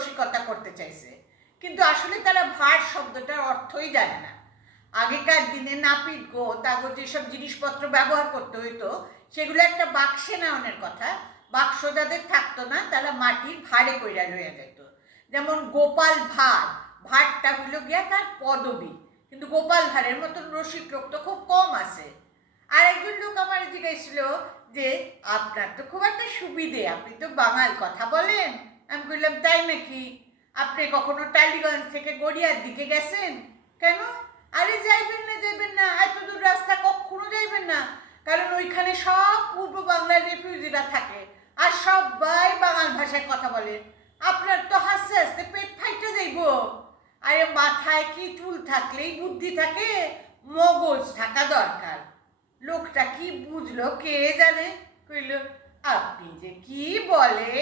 রসিকতা করতে চাইছে, কিন্তু আসলে তারা ভাঁড় শব্দটার অর্থই জানে না। আগেকার দিনে নাপিত গো তাগো যেসব জিনিসপত্র ব্যবহার করতে হইতো সেগুলো একটা বাক্সে নেওয়ানোর কথা। বাক্স যাদের থাকতো না তারা মাটির ভাঁড়ে কইরা লইয়া যেত। যেমন গোপাল ভাঁড়, ভাঁড়টা হইল গিয়া তার পদবী, কিন্তু গোপাল ভাঁড়ের মতন রসিক লোক তো খুব কম আছে। আর একজন লোক আমার জিজ্ঞাসছিল যে আপনার তো খুব একটা সুবিধে, আপনি তো বাঙাল কথা বলেন। আমি বললাম তাই নাকি? আপনি কখনো টালিগঞ্জ থেকে গড়িয়ার দিকে গেছেন? কেন? আরে যাইবেন না, যাইবেন না, এত দূর রাস্তা কখনো যাইবেন না, কারণ ওইখানে সব পূর্ব বাংলার রেফিউজিরা থাকে আর সবাই বাঙাল ভাষায় কথা বলে। আপনার তো হাসতে হাসতে পেট ফাইটে যাইব। আরে মাথায় কি চুল থাকলেই বুদ্ধি থাকে? মগজ থাকা দরকার। লোকটা কি বুঝলো কে জানে, কইল আপনি যে কি বলেন।